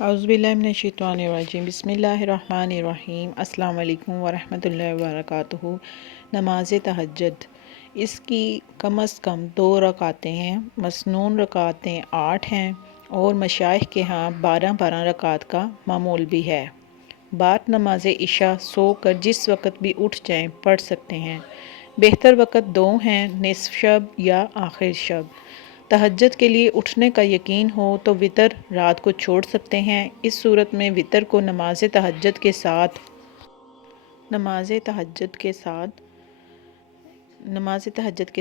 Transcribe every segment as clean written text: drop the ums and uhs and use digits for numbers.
اعوذ باللہ من الشیطان الرجیم بسم اللہ الرحمن الرحیم السلام علیکم ورحمۃ اللہ وبرکاتہ۔ نماز تہجد، اس کی کم از کم 2 رکعتیں ہیں، مسنون رکعتیں 8 ہیں اور مشائخ کے ہاں 12 رکعت کا معمول بھی ہے۔ بعد نماز عشاء سو کر جس وقت بھی اٹھ جائیں پڑھ سکتے ہیں۔ بہتر وقت 2 ہیں، نصف شب یا آخر شب۔ تہجد کے لیے اٹھنے کا یقین ہو تو وتر رات کو چھوڑ سکتے ہیں۔ اس صورت میں وتر کو نماز تہجد کے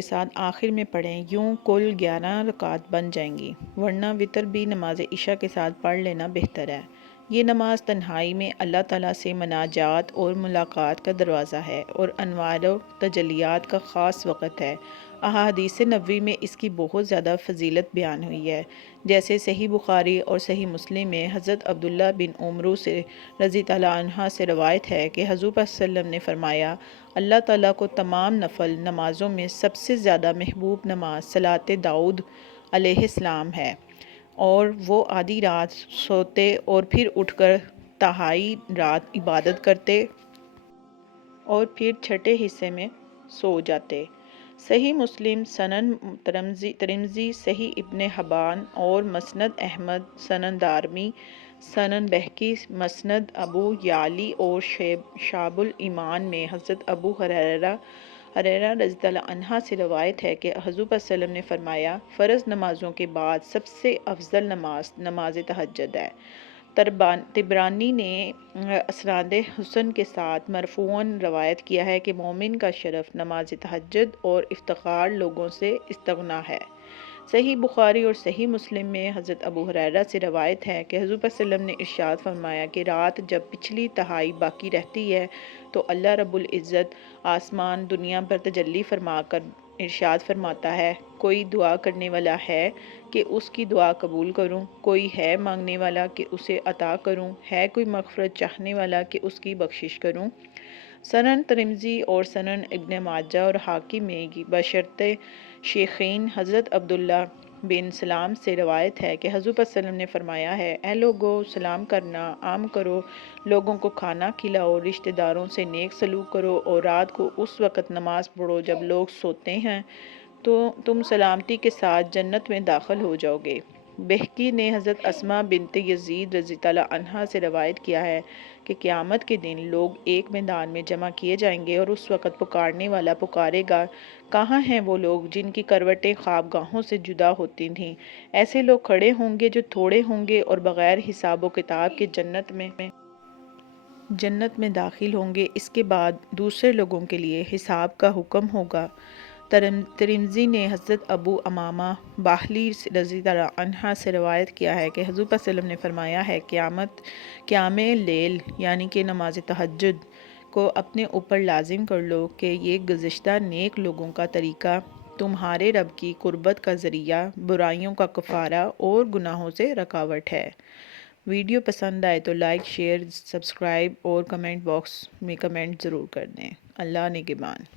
ساتھ آخر میں پڑھیں، یوں کل 11 رکعت بن جائیں گی، ورنہ وتر بھی نماز عشاء کے ساتھ پڑھ لینا بہتر ہے۔ یہ نماز تنہائی میں اللہ تعالیٰ سے مناجات اور ملاقات کا دروازہ ہے اور انوار و تجلیات کا خاص وقت ہے۔ احادیث نبوی میں اس کی بہت زیادہ فضیلت بیان ہوئی ہے، جیسے صحیح بخاری اور صحیح مسلم میں حضرت عبداللہ بن عمرو سے رضی اللہ عنہ سے روایت ہے کہ حضور صلی اللہ علیہ وسلم نے فرمایا، اللہ تعالیٰ کو تمام نفل نمازوں میں سب سے زیادہ محبوب نماز صلاۃ داؤد علیہ السلام ہے، اور وہ آدھی رات سوتے اور پھر اٹھ کر تہائی رات عبادت کرتے اور پھر چھٹے حصے میں سو جاتے۔ صحیح مسلم، سنن ترمذی، صحیح ابن حبان اور مسند احمد، سنن دارمی، سنن بہقی، مسند ابو یعلی اور شعب الایمان میں حضرت ابو ہریرہ رضی اللہ عنہ سے روایت ہے کہ حضور صلی اللہ علیہ وسلم نے فرمایا، فرض نمازوں کے بعد سب سے افضل نماز نماز تہجد ہے۔ طبرانی نے اسناد حسن کے ساتھ مرفوعاً روایت کیا ہے کہ مومن کا شرف نماز تہجد اور افتخار لوگوں سے استغنا ہے۔ صحیح بخاری اور صحیح مسلم میں حضرت ابو ہریرہ سے روایت ہے کہ حضور صلی اللہ علیہ وسلم نے ارشاد فرمایا کہ رات جب پچھلی تہائی باقی رہتی ہے تو اللہ رب العزت آسمان دنیا پر تجلی فرما کر ارشاد فرماتا ہے، کوئی دعا کرنے والا ہے کہ اس کی دعا قبول کروں، کوئی ہے مانگنے والا کہ اسے عطا کروں، ہے کوئی مغفرت چاہنے والا کہ اس کی بخشش کروں۔ سنن ترمذی اور سنن ابن ماجہ اور حاکم میں بشرط شیخین حضرت عبداللہ بن سلام سے روایت ہے کہ حضور صلی اللہ علیہ وسلم نے فرمایا ہے، اے لوگو، سلام کرنا عام کرو، لوگوں کو کھانا کھلاؤ، رشتہ داروں سے نیک سلوک کرو اور رات کو اس وقت نماز پڑھو جب لوگ سوتے ہیں، تو تم سلامتی کے ساتھ جنت میں داخل ہو جاؤ گے۔ بہقی نے حضرت اسماء بنت یزید رضی اللہ عنہا سے روایت کیا ہے کہ قیامت کے دن لوگ ایک میدان میں جمع کیے جائیں گے اور اس وقت پکارنے والا پکارے گا، کہاں ہیں وہ لوگ جن کی کروٹیں خوابگاہوں سے جدا ہوتی تھیں؟ ایسے لوگ کھڑے ہوں گے جو تھوڑے ہوں گے اور بغیر حساب و کتاب کے جنت میں داخل ہوں گے۔ اس کے بعد دوسرے لوگوں کے لیے حساب کا حکم ہوگا۔ ترمذی نے حضرت ابو امامہ باہلی رضی اللہ عنہ سے روایت کیا ہے کہ حضور صلی اللہ علیہ وسلم نے فرمایا ہے، قیام لیل یعنی کہ نماز تہجد کو اپنے اوپر لازم کر لو کہ یہ گزشتہ نیک لوگوں کا طریقہ تمہارے رب کی قربت کا ذریعہ، برائیوں کا کفارہ اور گناہوں سے رکاوٹ ہے۔ ویڈیو پسند آئے تو لائک، شیئر، سبسکرائب اور کمنٹ باکس میں کمنٹ ضرور کر دیں۔ اللہ نگہبان۔